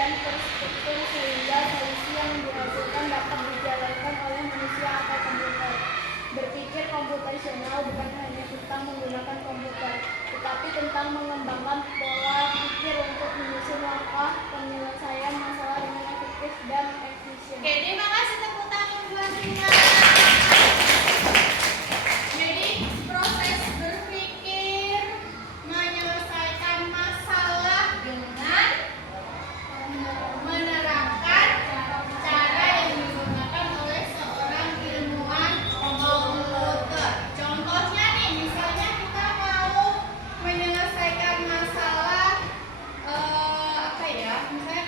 dan terstruktur sehingga solusi yang dihasilkan dapat dijalankan oleh manusia atau komputer. Berpikir komputasional bukan hanya tentang menggunakan komputer, tetapi tentang mengembangkan pola pikir untuk menyusun langkah penyelesaian masalah dengan efektif dan efisien. Oke, terima kasih tepuk tangan buat semua. Jadi proses berpikir menyelesaikan masalah dengan menerapkan cara yang digunakan oleh seorang ilmuwan komputer. Contohnya nih, misalnya kita mau menyelesaikan masalah apa ya? Misalnya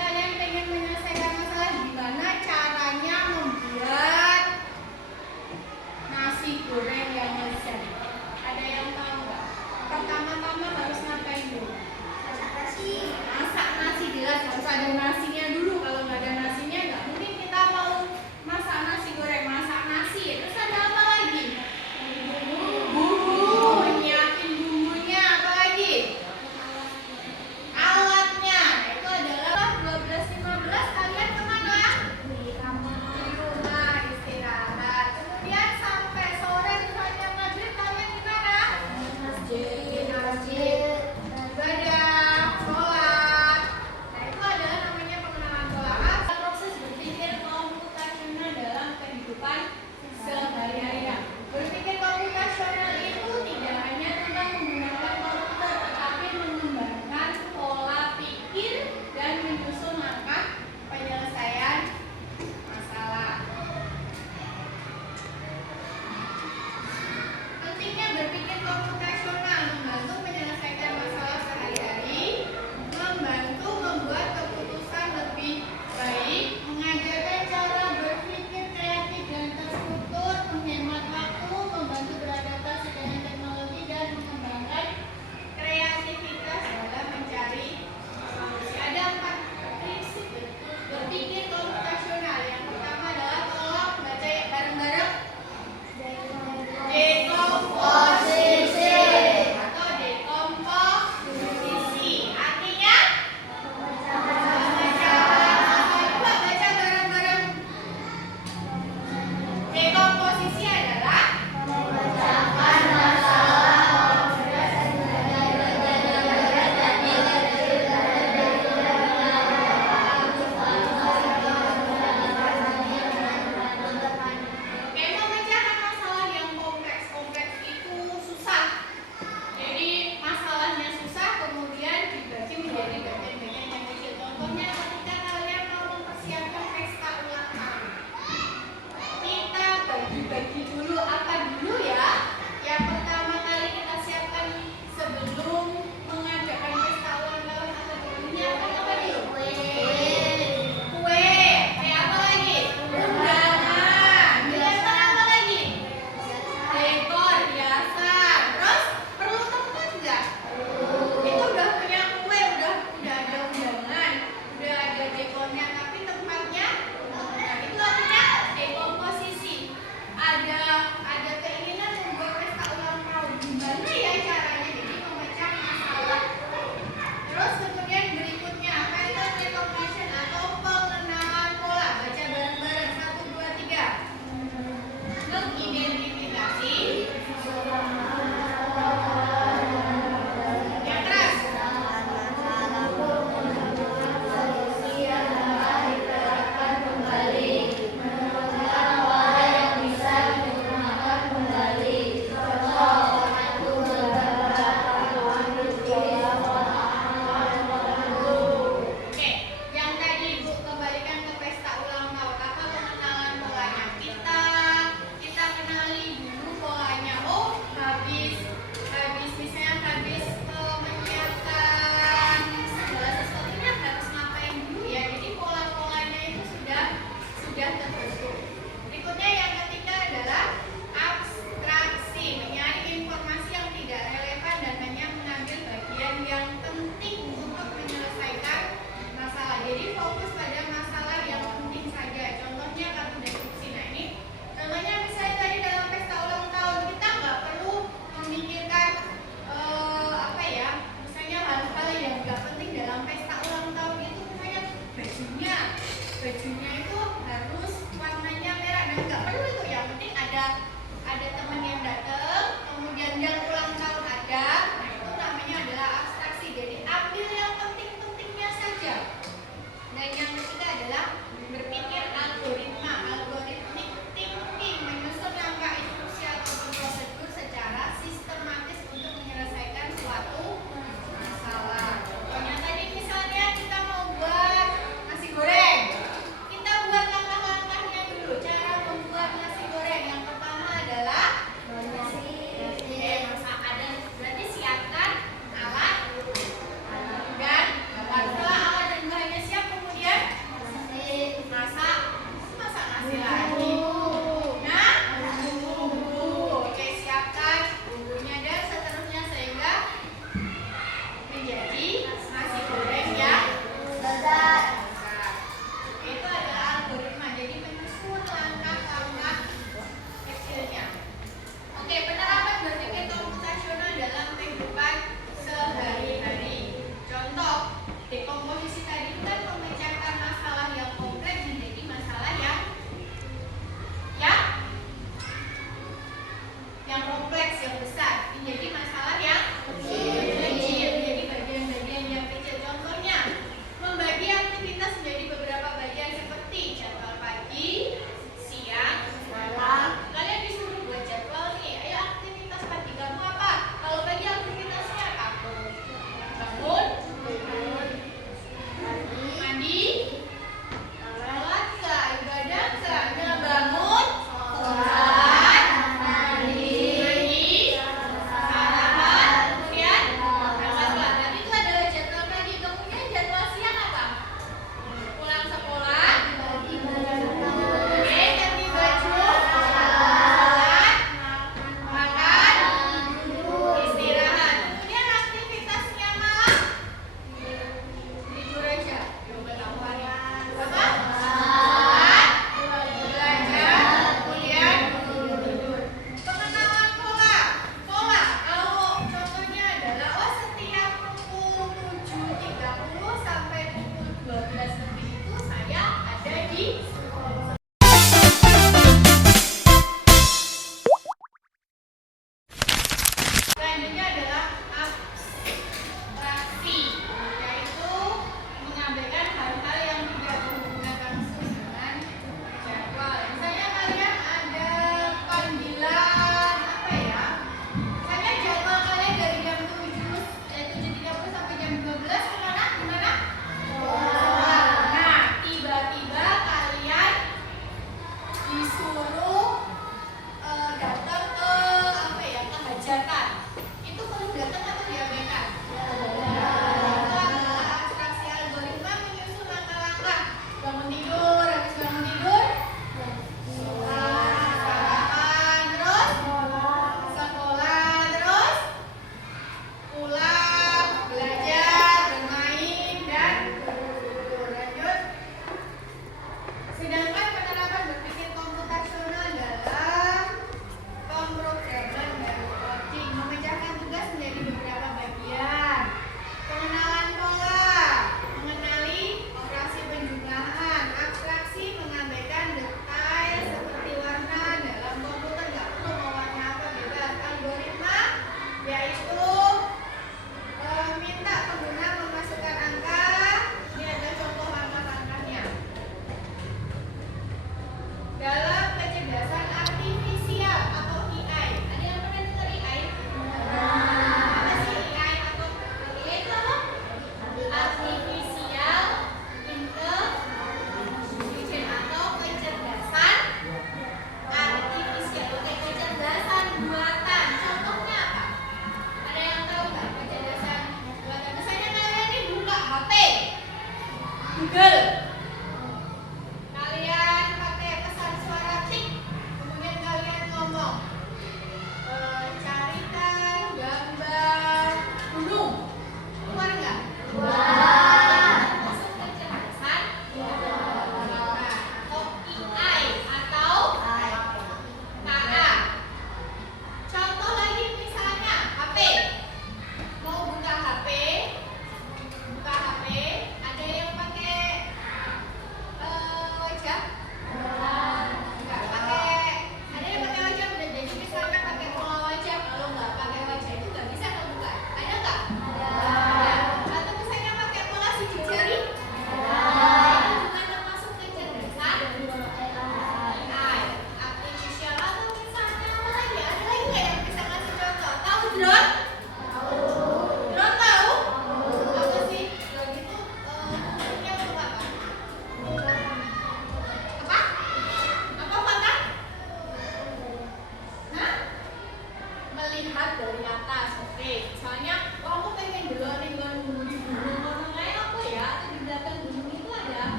bajunya itu harus warnanya merah dan nggak perlu itu, yang penting ada teman yang datang, kemudian yang ulang tahun ada. Nah, itu namanya adalah abstraksi. Jadi ambil yang penting-pentingnya saja. Dan yang ketiga adalah berpikir algoritma, algoritmik thinking, menyusun langkah instruksi atau prosedur secara sistematis untuk menyelesaikan suatu masalah. Contohnya tadi misalnya kita mau buat nasi goreng, kita buat langkah-langkahnya dulu. Cara membuat nasi goreng yang pertama adalah masak. Ada berarti siapkan alat dan setelah alat dan bahannya siap, kemudian masak nasi lagi. Nah, bumbu. Oke, siapkan bumbunya dan seterusnya sehingga menjadi nasi goreng yang lezat. Itu adalah algoritma. Jadi menyusun langkah-langkah kecilnya. Oke, penerapan berpikir komputasional dalam kehidupan sehari-hari. Contoh, dekomposisi tadi itu kan memecahkan masalah yang kompleks menjadi masalah yang kompleks, yang besar menjadi masalah yang kecil, menjadi bagian-bagian yang kecil. Contohnya, membagi aktivitas menjadi beberapa bagian seperti jadwal pagi, siang, malam. Kalian disuruh buat jadwal nih. Ayo, aktivitas pagi kamu apa? Kalau pagi aktivitasnya apa? Bangun, mandi, sholat nggak? Ibadah nggak? Nah, bangun, sholat, mandi, sarapan, kemudian berangkat sekolah. Nanti itu adalah jadwal pagi. Kemudian jadwal siang apa? Pulang sekolah, ganti baju, sholat, makan, istirahat. Kemudian aktivitasnya malam tidur aja. Coba tahu hari apa? Sholat, belajar, kuliah, tidur. Pengenalan pola. Kalau contohnya adalah setiap pukul 7.30 sampai pukul 12 lebih itu saya ada di selanjutnya adalah abstraksi, yaitu mengabaikan hal-hal yang tidak berhubungan langsung dengan jadwal. Misalnya kalian ada panggilan apa ya? Misalnya jadwal kalian dari jam 7.30 sampai jam 12 kemana? Gimana? Nah, tiba-tiba kalian disuruh datang ke apa ya, ke hajatan. Itu perlu datang atau diabaikan? Itu adalah abstraksi algoritma menyusun langkah-langkah. Bangun tidur, habis bangun tidur sarapan, terus sekolah, terus pulang, belajar, bermain, dan tidur. Lanjut. Sedangkan penerapan berpikir komputasional dalam pemrograman dan coding memecahkan tugas menjadi beberapa bagian. Pengenalan pola, mengenali operasi penjumlahan. Abstraksi mengabaikan detail seperti warna dalam komputer, nggak perlu mau warna apa, bebas. Algoritma yaitu minta pengguna memasukkan angka. Ini adalah contoh langkah-langkahnya. Dalam kecerdasan artifisial atau AI, ada yang pernah dengar AI? Apa sih AI atau AI itu apa? Artificial intelligence atau kecerdasan artifisial. Oke, kecerdasan buatan. Contohnya apa? Ada yang tahu nggak kecerdasan buatan? Misalnya kalian ini buka HP, Google. Kalian pakai pesan suara tik, kemudian kalian ngomong, carikan gambar gunung. Keluar nggak? Masuk kecerdasan buatan atau AI atau KA. Contoh lagi misalnya HP. Mau buka HP, ada yang pakai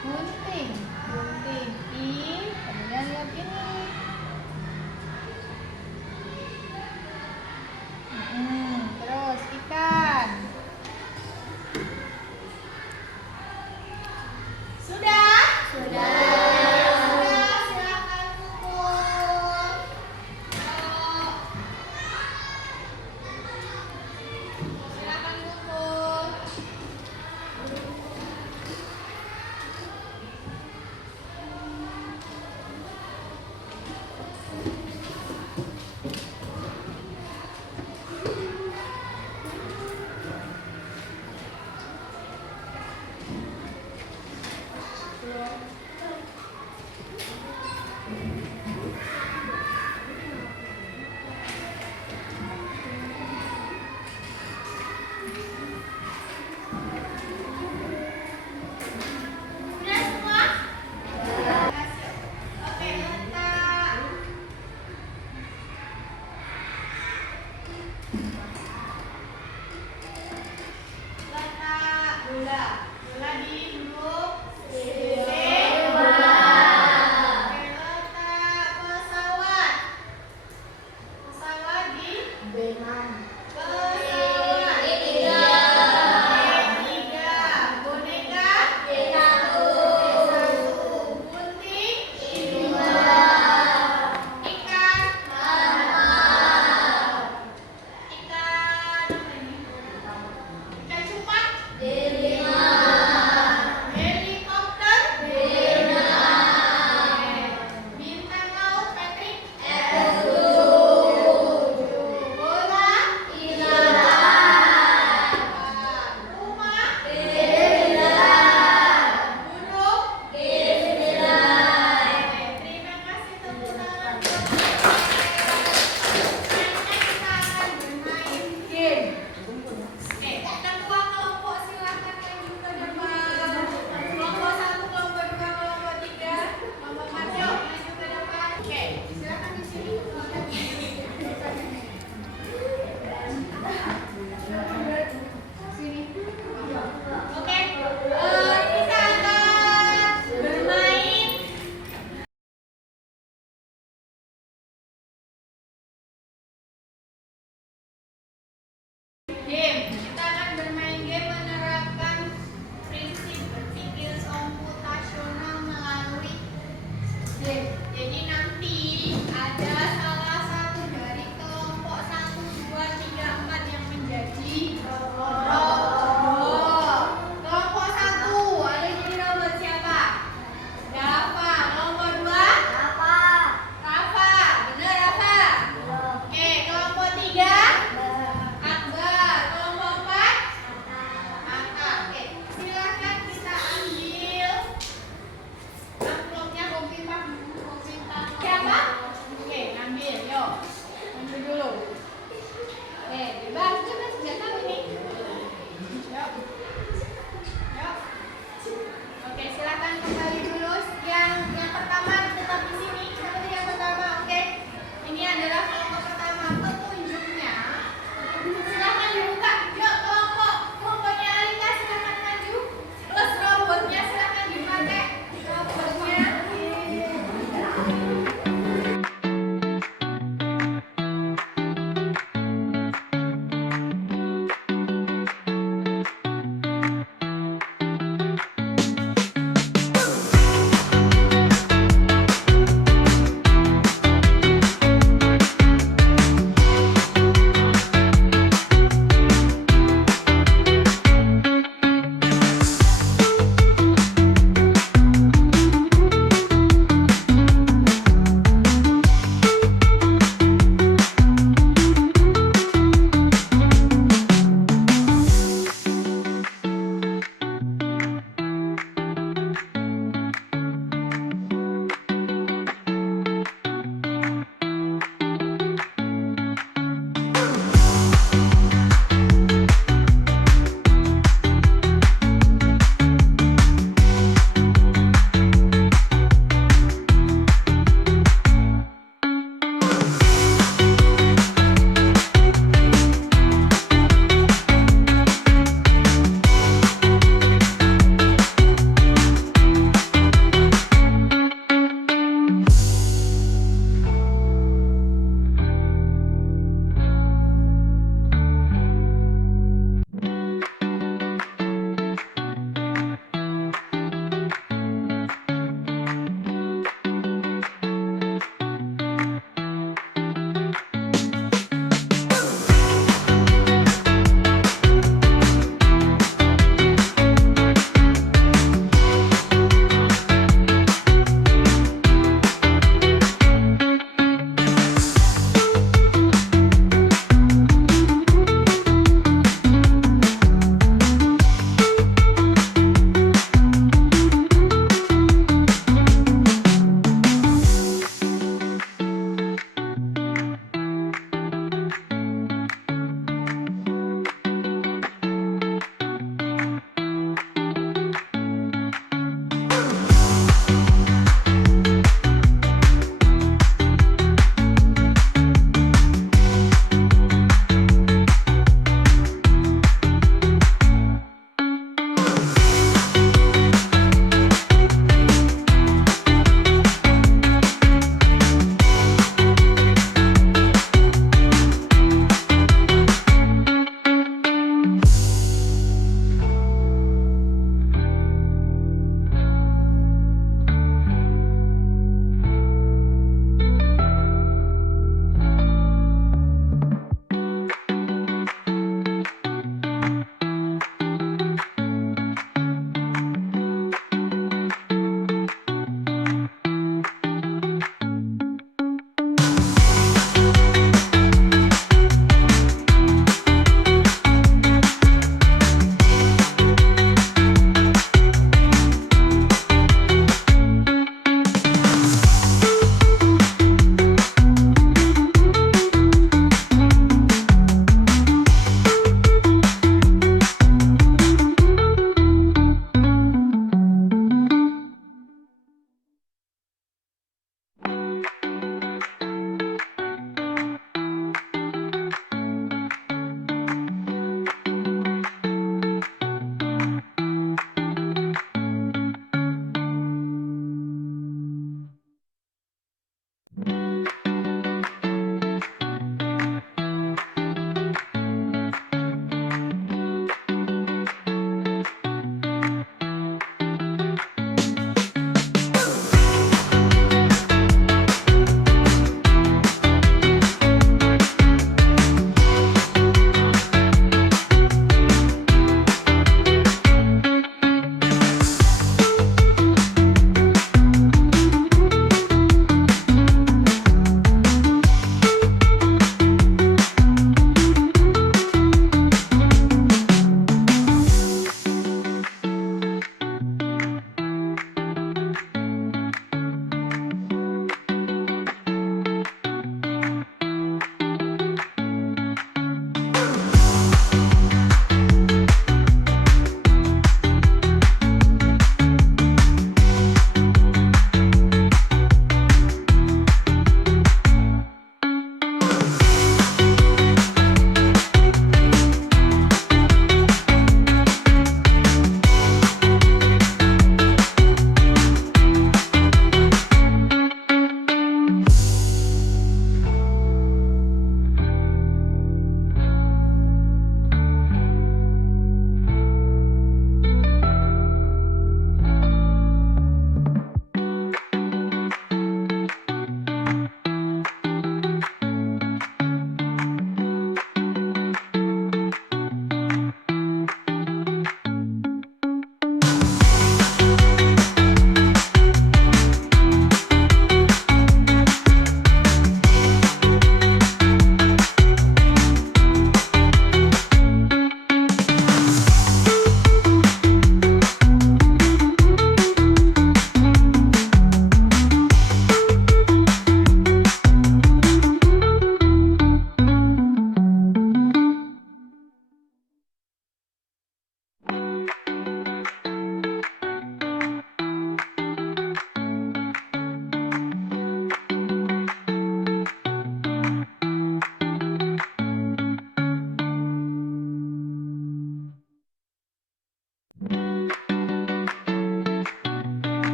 Gunting. Gunting. I. Kemudian lihat ini. Terus ikan. Sudah? Sudah. Sudah, silakan kumpul. Silakan kumpul.